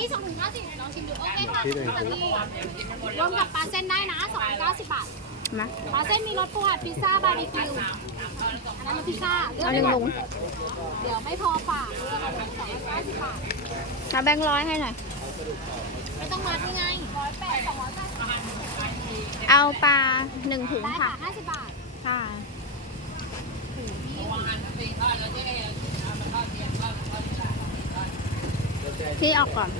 ที่สองถุงเก้าสิบลองชิมดูโอเคค่ะที่ไหนอันนี้รวมกับปลาเส้นได้นะสองร้อยเก้าสิบบาทมาปลาเส้นมีรสปูอัดพิซซ่าบาร์บีคิวอันนั้นมันพิซซ่าเลือกเอาหได้นึ่งหมลุดงเดี๋ยวไม่พอฝากเลือกเอาสองร้อยเก้าสิบบาทเอาแบงค์ร้อยให้หน่อยไม่ต้องมัดยังไงร้อยแปดสองร้อยแปดสิบเอาปลาหนึ่งถุงได้ค่ะค่ะห้าสิบบาทค่ะ พี่ออกก่อน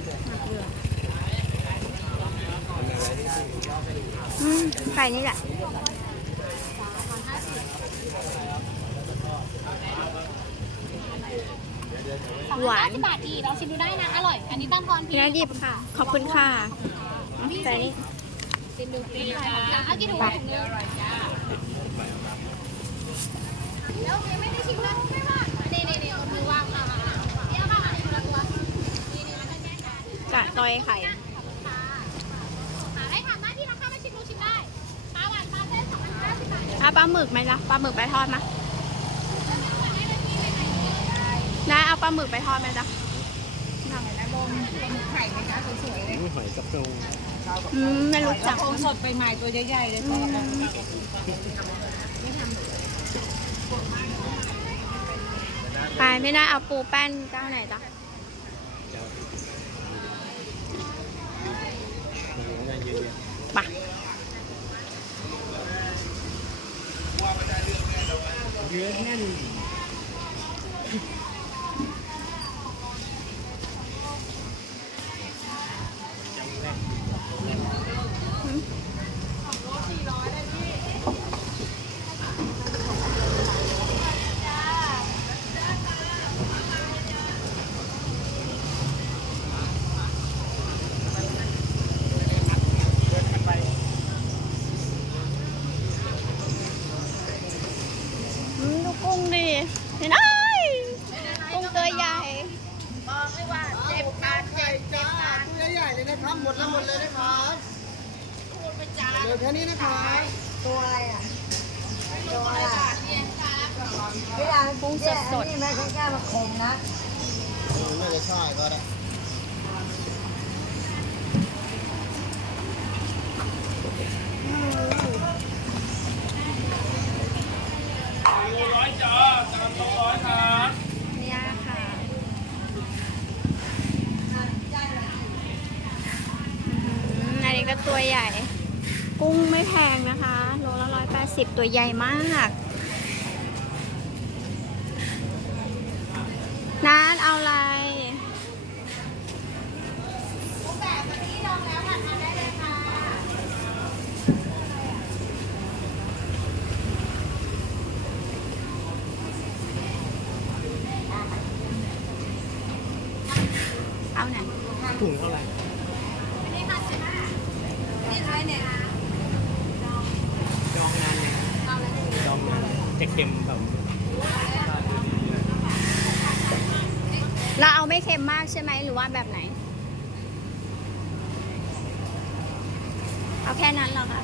อืมใส่นี่แหละหวานสิบบาทอีกลองชิมดูได้นะ อร่อย อันนี้ตั้งพรพี่นัทหยิบค่ะ ขอบคุณค่ะใส่นี่ชิมดูฟรีค่ะเอากี่ถุงถุงนึงแล้วยังไม่ได้ชิมนะ ตอยไข่ค่ะหาได้ค่ะหน้าที่ราคามาชิมดูชิมได้ปลาหวานปลาเส้นสองพันห้าสิบบาทเอาปลาหมึกไหมล่ะปลาหมึกไปทอดมาน้าเอาปลาหมึกไปทอดไหมจ๊ะหอยกับตรงอืมไม่รู้จักสดใหม่ๆตัวใหญ่ๆเลยก็ไปไม่น่าเอาปูแป้นเจ้าไหนจ๊ะ เยอะ ไปะ เยอะแน่น อืมดูกุ้งดิเห็นไอ้ยกุ้งตัวใหญ่ ตัวใหญ่ๆเลย นะครับ หมดแล้วหมดเลยนะครับเหลือแค่นี้นะครับตัวอะไรอะตัวอะไรอะพี่ดากุ้งสดสดนี่แม่ข้างๆมาคมนะน่าจะใช่ก็ได้ ๆเนี่ยค่ะอืมอันนี้ก็ ตัวใหญ่ กุ้งไม่แพงนะคะโลละร้อยแปดสิบตัวใหญ่มากน้าเอาอะไร เอาไหน ถุงเท่าไหร่ นี่ค่ะสิบห้านี่ใครเนี่ย จองงานเนี่ย เอาเลย จองงาน จะเค็มแบบเราเอาไม่เค็มมากใช่ไหมหรือว่าแบบไหน เอาแค่นั้นเหรอคะ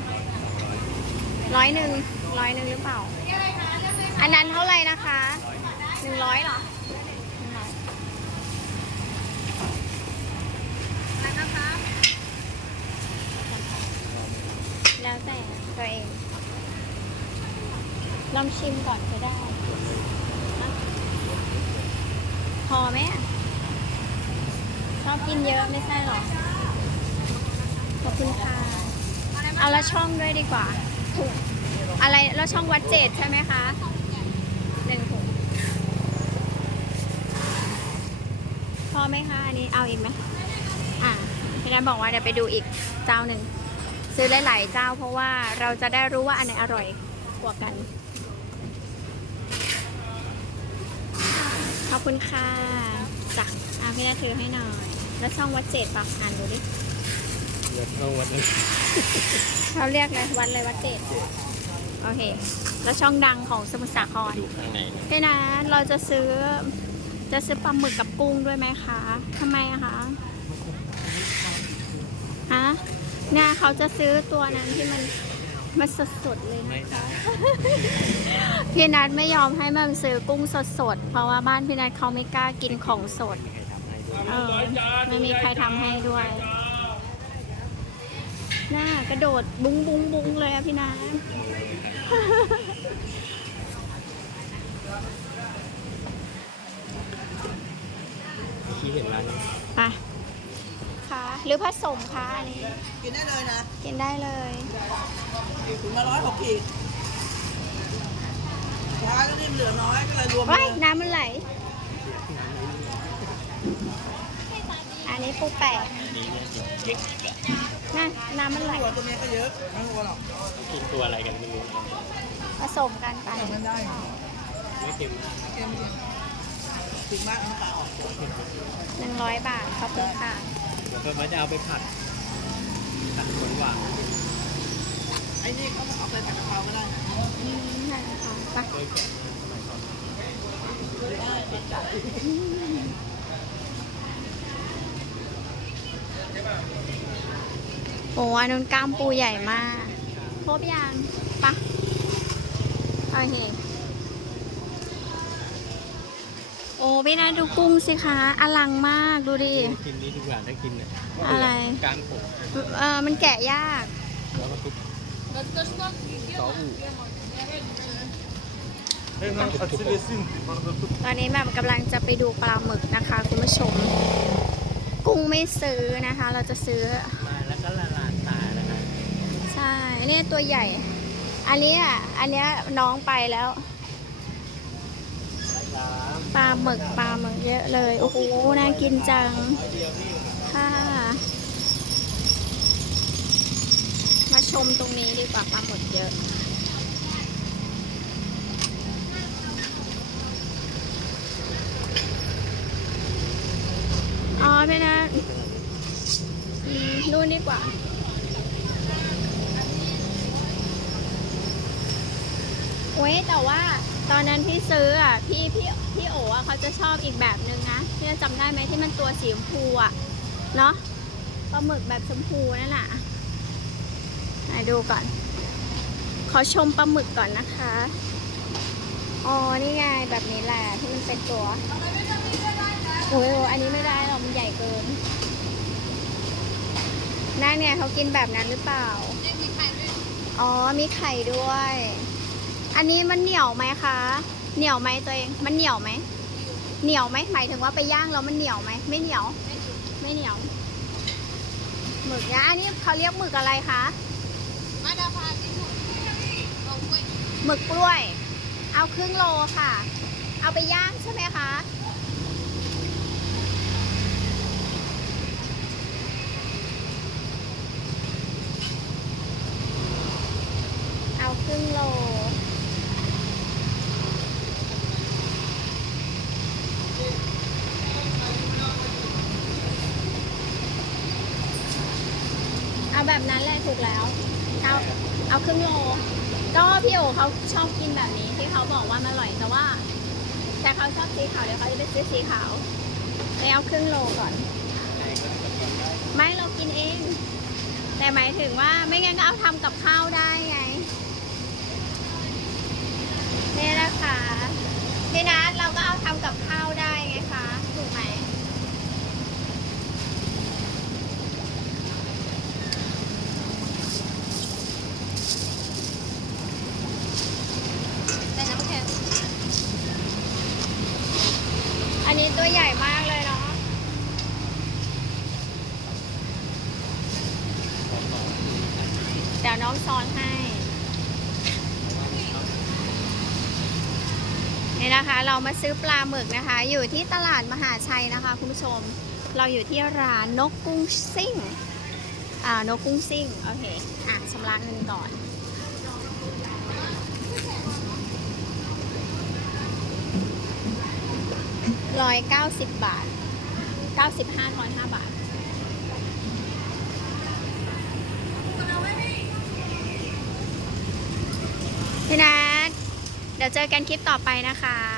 ร้อยหนึ่งร้อยหนึ่งหรือเปล่า อันนั้นเท่าไหร่นะคะหนึ่งร้อยเหรอแล้วแต่ตัวเอง ลองชิมก่อนก็ได้ พอไหมชอบกินเยอะไม่ใช่หรอ ขอบคุณค่ะ เอาละช่องด้วยดีกว่าถุงอะไรแล้วช่องวัดเจดใช่ไหมคะหนึ่งถุงพอไหมคะอันนี้เอาอีกไหมอะพี่นันบอกว่าเดี๋ยวไปดูอีกเจ้าหนึ่งซื้อหลายๆเจ้าเพราะว่าเราจะได้รู้ว่าอันไหนอร่อยกว่ากัน ขอบคุณค่ะจ้ะอะพี่นันถือให้หน่อย แล้วช่องวัดเจดปะอ่านดูดิเยอะเท่าวันนั้นเขาเรียกอะไรวัดเลยวัดเจดโอเค แล้วช่องดังของสมุทรสาครอยู่ข้างในเนี่ยพี่นะเราจะซื้อ จะซื้อปลาหมึกกับกุ้งด้วยไหมคะทำไมอะคะฮะเนี่ยเขาจะซื้อตัวนั้นที่มัน มันสดๆเลยไม่นะได้พี่นัทไม่ยอมให้มันซื้อกุ้งสดๆ เพราะว่าบ้านพี่นัทเขาไม่กล้ากินของสดไม่มีใครทำให้เออไม่มีใครทำให้ด้วย หน้ากระโดดบุ้งบุ้งบุ้งเลยอะพี่น้ที่เห็นร้านนี้ำไปค่ะ หรือผสมคะอันนี้ กินได้เลยนะ กินได้เลย ถุงละร้อยหกขีดท้ายก็นิ่มเหลือน้อยก็เลยรวมว้ายน้ำมันไหล อันนี้ปูแปะอันนี้เนี่ยเยอะอีกอะน่ะน้ำมันไหล ตัวตัวเมียก็เยอะไม่กลัวหรอกกินตัวอะไรกันไม่รู้ผสมกันไป ทำกันได้ไม่เค็มมากเค็มจริงถึงมากน้ำตาออกหนึ่งร้อยบาทขอบคุณค่ะ แล้วก็มาจะเอาไปผัดผัดหวานไอ้นี่เขาเอาไปผัดกะเพราก็ได้นะอืมนั่นค่ะไปๆเคยแกะมาสมัยก่อนโอ้อันนู้นกล้ามปูใหญ่มาก ครบยังปะโอเคโอ้พี่นาดูกุ้งสิคะอลังมากดูดิ กินนี้ดีกว่าได้กินเนี่ยอะไร กลางผมเออมันแกะยาก แล้วก็ทุบซออู ตอนนี้แบบกำลังจะไปดูปลาหมึกนะคะ คุณผู้ชม กุ้งไม่ซื้อนะคะ เราจะซื้อมาแล้วก็ละลานตาแล้วนะใช่เนี่ยตัวใหญ่ อันนี้อะอันนี้น้องไปแล้วปลาหมึกปลาหมึกเยอะเลย โอ้โหน่ากินจังค่ะ มา ชมตรงนี้ดีกว่าปลาหมึกเยอะ อ๋อไม่นะนู่นดีกว่าโอ้ยแต่ว่าตอนนั้นที่ซื้ออะพี่พี่พี่โออะเขาจะชอบอีกแบบนึงนะพี่จำได้ไหมที่มันตัวสีชมพูอะ เนาะปลาหมึกแบบชมพูนั่นแหละ ไหนดูก่อน ขอชมปลาหมึกก่อนนะคะ อ๋อ นี่ไงแบบนี้แหละที่มันเป็นตัวโอ้ยอันนี้ไม่ได้หรอกมันใหญ่เกินนั่นเนี่ยเขากินแบบนั้นหรือเปล่า อ๋อ มีไข่ด้วย อันนี้มันเหนียวไหมคะ เหนียวไหมตัวเอง มันเหนียวไหม เหนียวไหมหมายถึงว่าไปย่างแล้วมันเหนียวไหม ไม่เหนียว ไม่เหนียว หมึกนะอันนี้เขาเรียกหมึกอะไรคะ หมดเอากล้วยหมึกกล้วย เอาครึ่งโลค่ะ เอาไปย่างใช่ไหมคะ เอาครึ่งโลเอาแบบนั้นแหละถูกแล้ว เอาเอาครึ่งโล ก็พี่โอเขาชอบกินแบบนี้ที่เขาบอกว่ามันอร่อยแต่ว่า แต่เขาชอบสีขาวเดี๋ยวเขาจะไปซื้อสีขาวไปเอาครึ่งโลก่อน ไม่เรากินเอง แต่หมายถึงว่าไม่งั้นก็เอาทำกับข้าวได้ไงนี่นะคะพี่นัทเราก็เอาทำกับข้าวได้ไงคะ ถูกไหม แต่น้ำแข็ง อันนี้ตัวใหญ่มากเลยเนาะ เดี๋ยวน้องซ้อนให้ นี่นะคะ เรามาซื้อปลาหมึกนะคะ อยู่ที่ตลาดมหาชัยนะคะ คุณผู้ชม เราอยู่ที่ร้านนกกุ้งซิ่ง อ่านกกุ้งซิ่ง โอเค อะชำระเงินก่อนร้อยเก้าสิบบาทเก้าสิบห้าทอนห้าบาท พี่นัทเดี๋ยวเจอกันคลิปต่อไปนะคะ